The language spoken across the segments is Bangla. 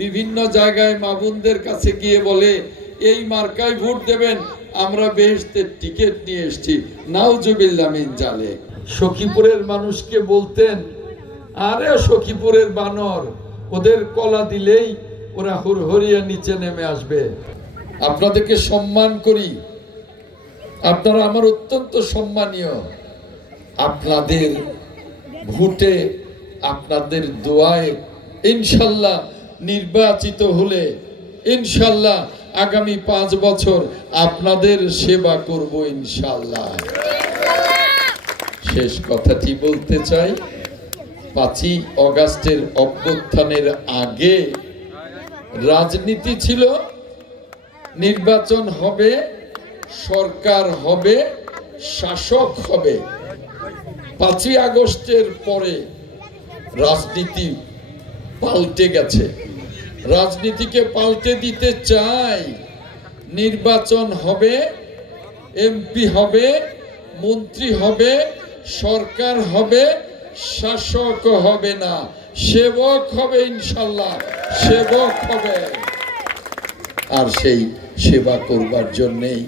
বিভিন্ন জায়গায় মা বোনদের কাছে গিয়ে বলে এই মার্কায় ভোট দেবেন, আমরা বেহেশতের টিকিট নিয়ে এসেছি, নাউজুবিল্লাহ মিন জালিক। সখীপুরের মানুষকে বলতেন, আরে সখীপুরের বানর, ওদের কলা দিলেই ওরা হুড়হুড়িয়ে নিচে নেমে আসবে। আপনাদেরকে সম্মান করি, আপনারা আমার অত্যন্ত সম্মানীয়। আপনাদের ভোটে, আপনাদের দোয়ায় ইনশাল্লাহ নির্বাচিত হলে ইনশাল্লাহ আগামী 5 বছর আপনাদের সেবা করব ইনশাল্লাহ। শেষ কথাটি বলতে চাই, 5ই অগাস্টের অভ্যুত্থানের আগে রাজনীতি ছিল নির্বাচন হবে, সরকার হবে, শাসক হবে। 5ই আগস্টের পরে রাজনীতি পাল্টে গেছে। রাজনীতিকে পাল্টে দিতে চাই। নির্বাচন হবে, এমপি হবে, মন্ত্রী হবে, সরকার হবে, শাসক হবে না, সেবক হবে ইনশাল্লাহ, সেবক হবে। আর সেই সেবা করবার জন্যেই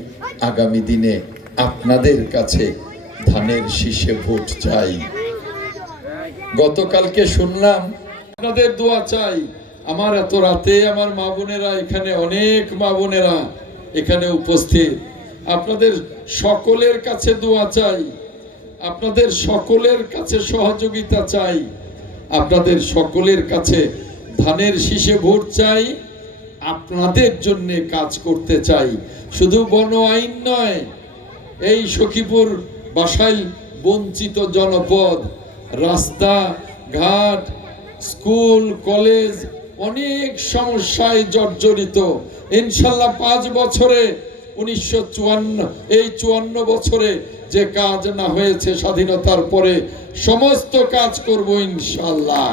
আগামী দিনে আপনাদের কাছে ধানের শীষে ভোট চাই। গতকালকে শুনলাম আপনাদের দোয়া চাই। আমার এত রাতে আমার মা বোনেরা এখানে, অনেক মা বোনেরা এখানে উপস্থিত, আপনাদের সকলের কাছে দোয়া চাই, আপনাদের সকলের কাছে সহযোগিতা চাই, আপনাদের সকলের কাছে ধানের শীষে ভোট চাই, আপনাদের জন্য কাজ করতে চাই। শুধু বন আইন নয়, এই সখীপুর বাসাইল বঞ্চিত জনপদ, রাস্তা ঘাট, স্কুল কলেজ অনেক সমস্যায় জর্জরিত। ইনশাল্লাহ 5 বছরে 1954 এই 54 বছরে যে কাজ না হয়েছে স্বাধীনতার পরে, সমস্ত কাজ করব ইনশাল্লাহ।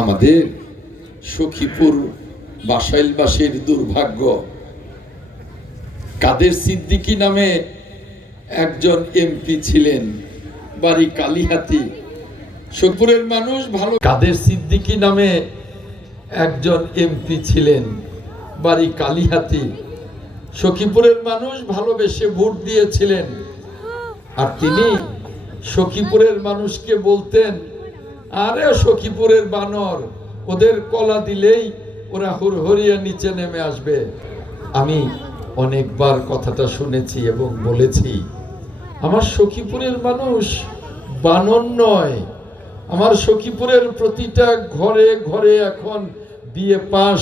আমাদের সখীপুর বাসাইলবাসীর দুর্ভাগ্য, কাদের সিদ্দিকী নামে একজন এমপি ছিলেন, বাড়ি কালিহাতি। সখীপুরের মানুষ ভালো, কাদের সিদ্দিকী নামে একজন এমপি ছিলেন, বাড়ি কালিহাতি। সখীপুরের মানুষ ভালোবেসে ভোট দিয়েছিলেন। আর তিনি সখীপুরের মানুষকে বলতেন, আরে সখীপুরের বানর, ওদের কলা দিলেই ওরা হুড়হুড়িয়ে নিচে নেমে আসবে। আমি অনেকবার কথাটা শুনেছি এবং বলেছি, আমার সখীপুরের মানুষ বানর নয়। আমার সখীপুরের প্রতিটা ঘরে ঘরে এখন BA pass,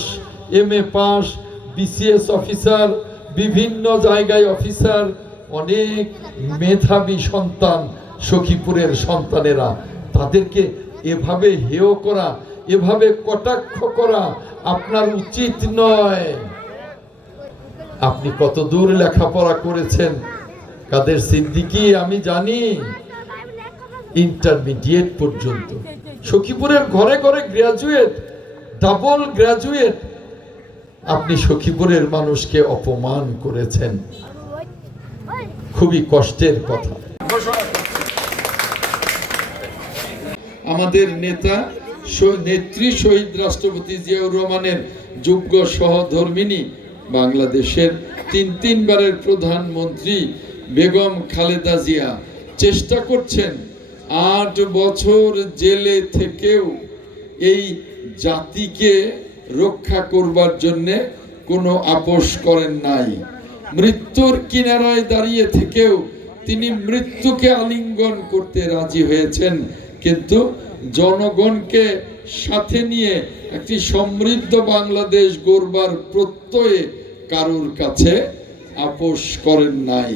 MA pass, BCS officer, বিভিন্ন জায়গায় অফিসার, অনেক মেধাবী সন্তান সখীপুরের সন্তানেরা। তাদেরকে এভাবে হেয় করা, এভাবে কটাক্ষ করা আপনার উচিত নয়। আপনি কত দূর লেখাপড়া করেছেন কাদের সিদ্দিকী, আমি জানি, ইন্টারমিডিয়েট পর্যন্ত। সখীপুরের ঘরে ঘরে গ্রাজুয়েট, ডাবল গ্রাজুয়েট। আপনি সখীপুরের মানুষকে অপমান করেছেন, খুবই কষ্টের কথা। আমাদের নেতা নেত্রী শহীদ রাষ্ট্রপতি জিয়াউর রহমানের যোগ্য সহধর্মিণী, বাংলাদেশের 3 বারের প্রধানমন্ত্রী বেগম খালেদা জিয়া চেষ্টা করছেন 8 বছর জেলে থেকেও এই জাতিকে রক্ষা করবার জন্য কোনো আপোষ করেন নাই। মৃত্যুর কিনারায় দাঁড়িয়ে থেকেও তিনি মৃত্যুকে আলিঙ্গন করতে রাজি হয়েছেন, কিন্তু জনগণকে সাথে নিয়ে একটি সমৃদ্ধ বাংলাদেশ গড়বার প্রত্যয়ে কারোর কাছে আপোষ করেন নাই।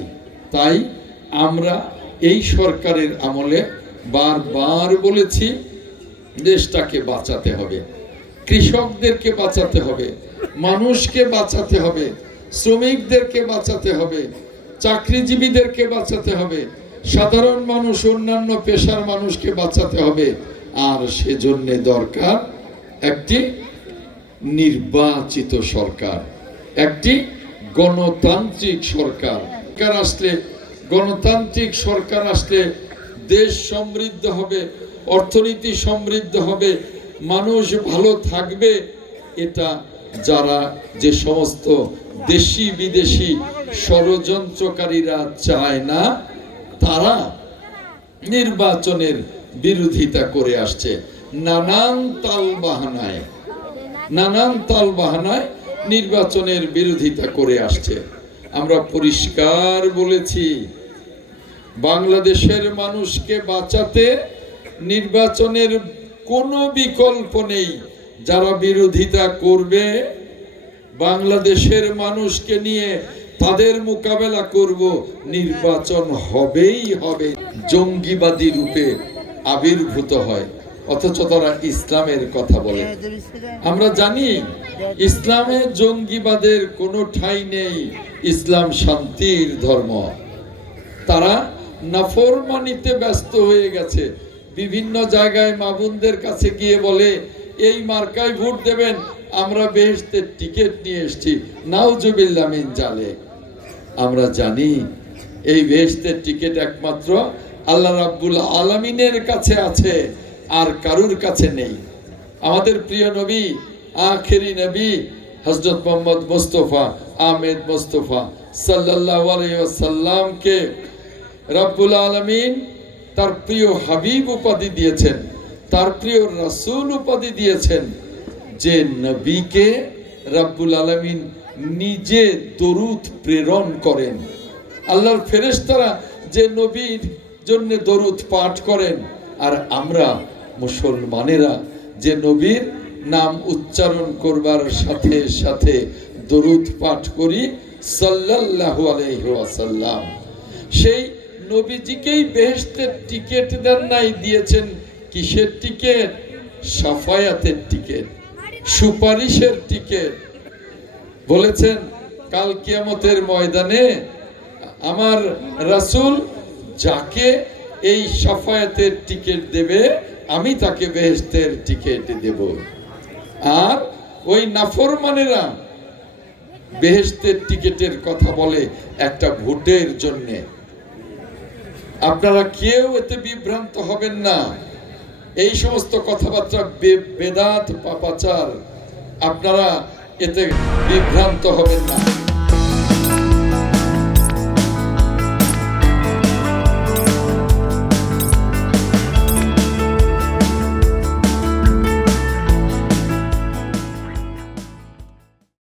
তাই আমরা এই সরকারের আমলে বারবার বলেছি, দেশটাকে বাঁচাতে হবে, কৃষকদেরকে বাঁচাতে হবে, মানুষকে বাঁচাতে হবে, শ্রমিকদেরকে বাঁচাতে হবে, চাকরিজীবীদেরকে বাঁচাতে হবে, সাধারণ মানুষ, অন্যান্য পেশার মানুষকে বাঁচাতে হবে। আর সেজন্য দরকার একটি নির্বাচিত সরকার, একটি গণতান্ত্রিক সরকার। গণতান্ত্রিক সরকার আসলে দেশ সমৃদ্ধ হবে, অর্থনীতি সমৃদ্ধ হবে, মানুষ ভালো থাকবে, এটা যারা যে সমস্ত দেশি বিদেশি ষড়যন্ত্রকারীরা চায় না, তারা নির্বাচনের বিরোধিতা করে আসছে নানান তালবাহানায় নির্বাচনের বিরোধিতা করে আসছে। আমরা পরিষ্কার বলেছি, বাংলাদেশের মানুষকে বাঁচাতে নির্বাচনের কোনো বিকল্প নেই। যারা বিরোধিতা করবে, বাংলাদেশের মানুষকে নিয়ে তাদের মোকাবেলা করব, নির্বাচন হবেই হবে। জঙ্গিবাদী রূপে আবির্ভূত হয়, অথচ তারা ইসলামের কথা বলে। আমরা জানি ইসলামে জঙ্গিবাদের কোনো ঠাঁই নেই। ইসলাম শান্তির ধর্ম। তারা নাফরমানিতে ব্যস্ত হয়ে গেছে। বিভিন্ন জায়গায় মা বোনদের কাছে গিয়ে বলে, এই মার্কায় ভোট দেবেন, আমরা বেহেশতের টিকিট নিয়ে এসেছি। নাউজুবিল্লাহ মিন জালিক। আমরা জানি এই বেহেশতের টিকিট একমাত্র আল্লাহ রাব্বুল আলামিনের কাছে আছে, আর কারুর কাছে নেই। আমাদের প্রিয় নবী, আখেরি নবী হযরত মুহাম্মদ মুস্তাফা আহমেদ মুস্তাফা সাল্লাল্লাহু আলাইহি ওয়াসাল্লামকে রব্বুল আলামিন তার প্রিয় হাবিব উপাধি দিয়েছেন, তার প্রিয় রাসূল উপাধি দিয়েছেন। যে নবীকে রব্বুল আলামিন নিজে দরুদ প্রেরণ করেন। আল্লাহর ফেরেশতারা যে নবীর জন্য দরুদ পাঠ করেন, আর আমরা মুসলমানেরা যে নবীর নাম উচ্চারণ করবার সাথে সাথে দরুদ পাঠ করি সাল্লাল্লাহু আলাইহি ওয়াসাল্লাম। সেই নবীজিকেই বেহেশতের টিকিট দেন নাই, দিয়েছেন কিসের টিকিট? শাফায়াতের টিকিট, সুপারিশের টিকিট। বলেছেন কাল কিয়ামতের ময়দানে আমার রাসূল যাকে এই শাফায়াতের টিকিট দেবে, আমি তাকে বেহেশতের টিকিট দেব। আর ওই নাফরমানেরা বেহেশতের টিকিটের কথা বলে একটা ভোটের জন্য। আপনারা কেউ এতে বিভ্রান্ত হবেন না। এই সমস্ত কথাবার্তা বেদাত পাপাচার, আপনারা এতে বিভ্রান্ত হবেন না।